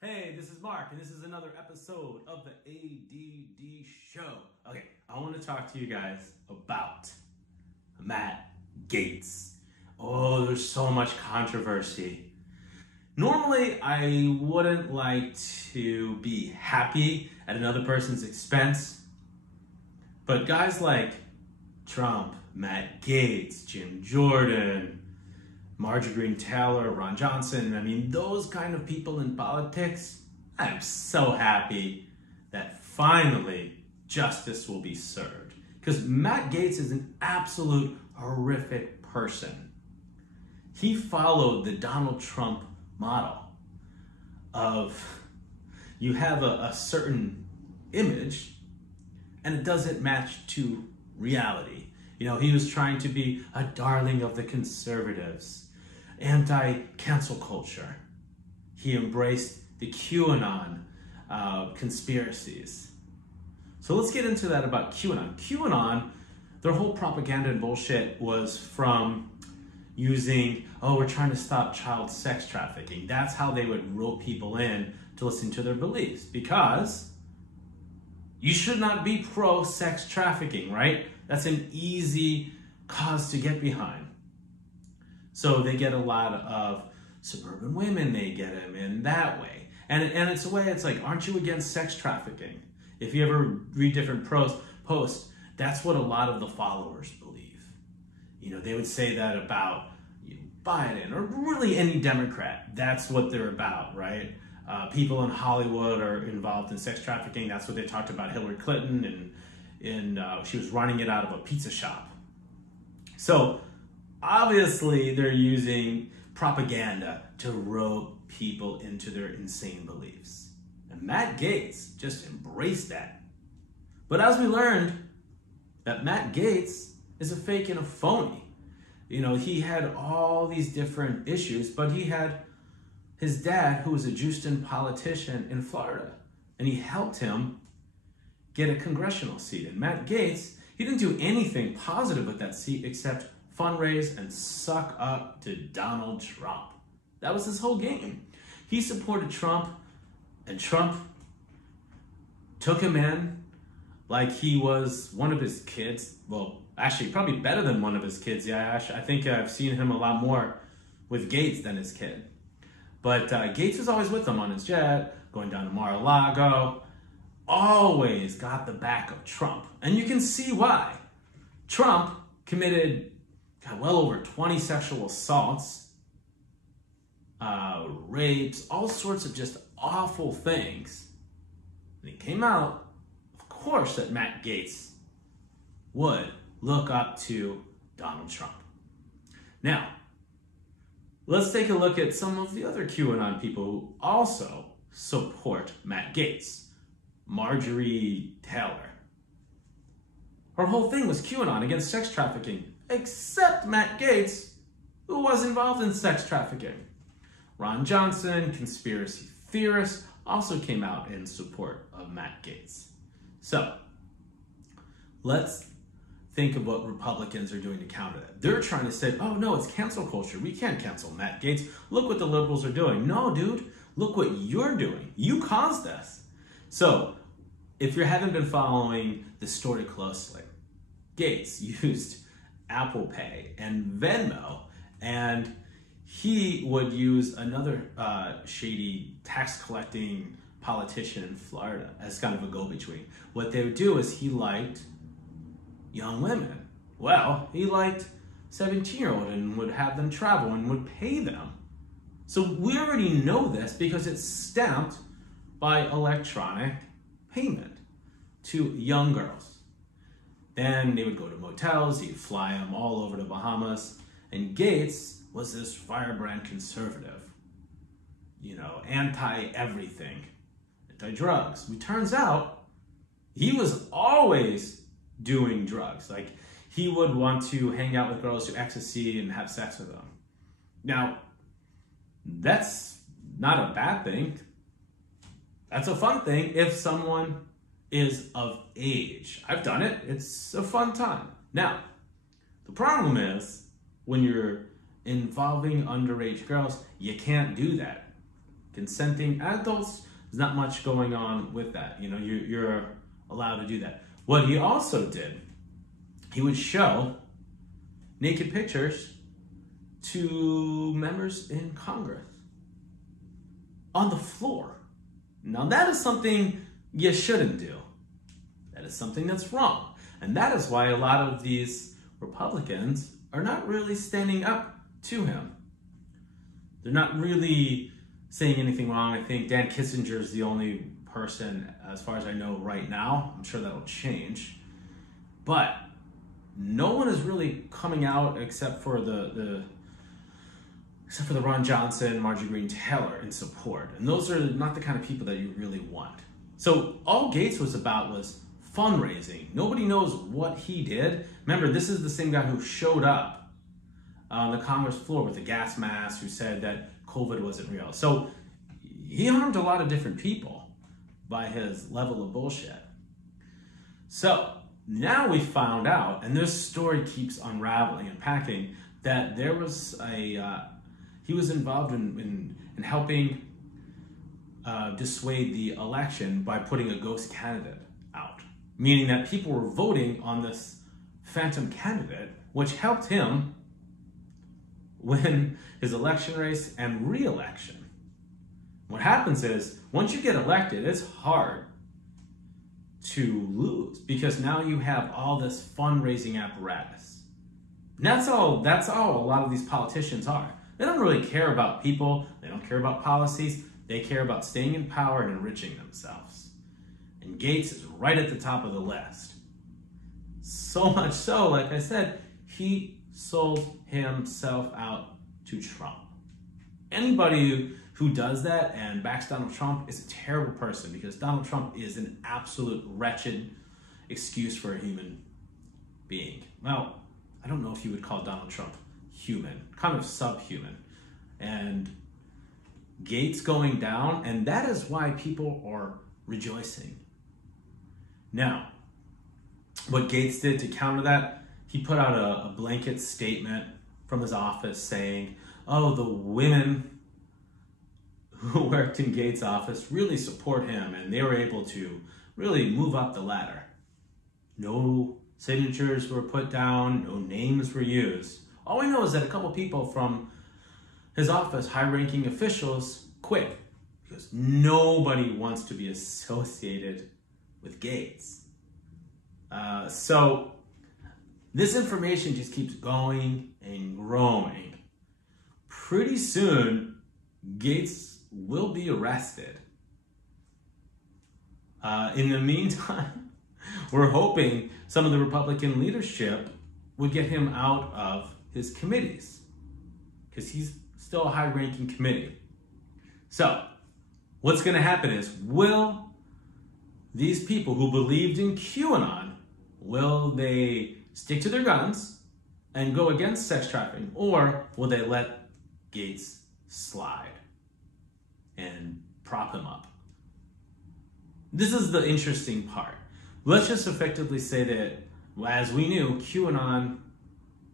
Hey, this is Mark, and this is another episode of the ADD Show. Okay, I want to talk to you guys about Matt Gaetz. Oh, there's so much controversy. Normally, I wouldn't like to be happy at another person's expense, but guys like Trump, Matt Gaetz, Jim Jordan, Marjorie Taylor, Ron Johnson, I mean, those kind of people in politics, I'm so happy that finally justice will be served. Because Matt Gaetz is an absolute horrific person. He followed the Donald Trump model of you have a certain image and it doesn't match to reality. You know, he was trying to be a darling of the conservatives, anti-cancel culture. He embraced the QAnon conspiracies. So let's get into that about QAnon. QAnon, their whole propaganda and bullshit was from using, we're trying to stop child sex trafficking. That's how they would rope people in to listen to their beliefs, because you should not be pro-sex trafficking, right? That's an easy cause to get behind. So they get a lot of suburban women, they get them in that way. And it's a way, it's like, aren't you against sex trafficking? If you ever read different posts, that's what a lot of the followers believe. You know, they would say that about Biden or really any Democrat. That's what they're about, right? People in Hollywood are involved in sex trafficking. That's what they talked about Hillary Clinton, and she was running it out of a pizza shop. So obviously they're using propaganda to rope people into their insane beliefs. And Matt Gaetz just embraced that. But as we learned, that Matt Gaetz is a fake and a phony. You know, he had all these different issues, but he had his dad, who was a Houston politician in Florida, and he helped him get a congressional seat. And Matt Gaetz, he didn't do anything positive with that seat except fundraise and suck up to Donald Trump. That was his whole game. He supported Trump, and Trump took him in like he was one of his kids. Well, actually, probably better than one of his kids. Yeah, I think I've seen him a lot more with Gaetz than his kid. But Gaetz was always with him on his jet, going down to Mar-a-Lago, always got the back of Trump. And you can see why. Trump committed well over 20 sexual assaults, rapes, all sorts of just awful things. And it came out, of course, that Matt Gaetz would look up to Donald Trump. Now, let's take a look at some of the other QAnon people who also support Matt Gaetz. Marjorie Taylor. Her whole thing was QAnon against sex trafficking, except Matt Gaetz, who was involved in sex trafficking. Ron Johnson, conspiracy theorist, also came out in support of Matt Gaetz. So, let's think of what Republicans are doing to counter that. They're trying to say, oh no, it's cancel culture. We can't cancel Matt Gaetz. Look what the liberals are doing. No, dude, look what you're doing. You caused this. So, if you haven't been following the story closely, Gaetz used Apple Pay and Venmo, and he would use another shady tax collecting politician in Florida as kind of a go-between. What they would do is he liked young women. Well, he liked 17-year-olds and would have them travel and would pay them. So we already know this because it's stamped by electronic payment to young girls. Then they would go to motels, he'd fly them all over the Bahamas, and Gaetz was this firebrand conservative, you know, anti-everything, anti-drugs. It turns out he was always doing drugs. Like, he would want to hang out with girls, do ecstasy, and have sex with them. Now, that's not a bad thing. That's a fun thing if someone is of age. I've done it. It's a fun time. Now, the problem is when you're involving underage girls, you can't do that. consenting adults. There's not much going on with that. You know, you're allowed to do that. What he also did, he would show naked pictures to members in Congress on the floor. Now that is something you shouldn't do. That is something that's wrong. And that is why a lot of these Republicans are not really standing up to him. They're not really saying anything wrong. I think Dan Kissinger is the only person, as far as I know right now. I'm sure that'll change. But no one is really coming out except for the Ron Johnson, Marjorie Greene Taylor in support. And those are not the kind of people that you really want. So all Gaetz was about was fundraising. Nobody knows what he did. Remember, this is the same guy who showed up on the Congress floor with a gas mask, who said that COVID wasn't real. So he harmed a lot of different people by his level of bullshit. So now we found out, and this story keeps unraveling and packing, that there was he was involved in helping dissuade the election by putting a ghost candidate out, meaning that people were voting on this phantom candidate, which helped him win his election race and re-election. What happens is, once you get elected, it's hard to lose, because now you have all this fundraising apparatus. And that's all a lot of these politicians are. They don't really care about people. They don't care about policies. They care about staying in power and enriching themselves. And Gaetz is right at the top of the list. So much so, like I said, he sold himself out to Trump. Anybody who does that and backs Donald Trump is a terrible person, because Donald Trump is an absolute wretched excuse for a human being. Well, I don't know if you would call Donald Trump human, kind of subhuman. And Gaetz going down, and that is why people are rejoicing. Now, what Gaetz did to counter that, he put out a blanket statement from his office saying, oh, the women who worked in Gaetz' office really support him, and they were able to really move up the ladder. No signatures were put down, no names were used. All we know is that a couple people from his office, high-ranking officials, quit because nobody wants to be associated with Gaetz. So this information just keeps going and growing. Pretty soon, Gaetz will be arrested. In the meantime, we're hoping some of the Republican leadership would get him out of his committees, because he's still a high-ranking committee. So, what's going to happen is, will these people who believed in QAnon, will they stick to their guns and go against sex trafficking, or will they let Gaetz slide and prop him up? This is the interesting part. Let's just effectively say that, as we knew, QAnon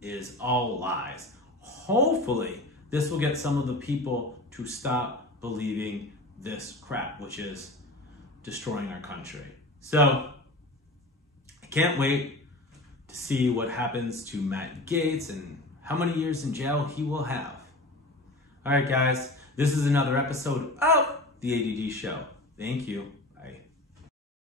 is all lies. Hopefully, this will get some of the people to stop believing this crap, which is destroying our country. So, I can't wait to see what happens to Matt Gaetz and how many years in jail he will have. All right, guys, this is another episode of The ADD Show. Thank you.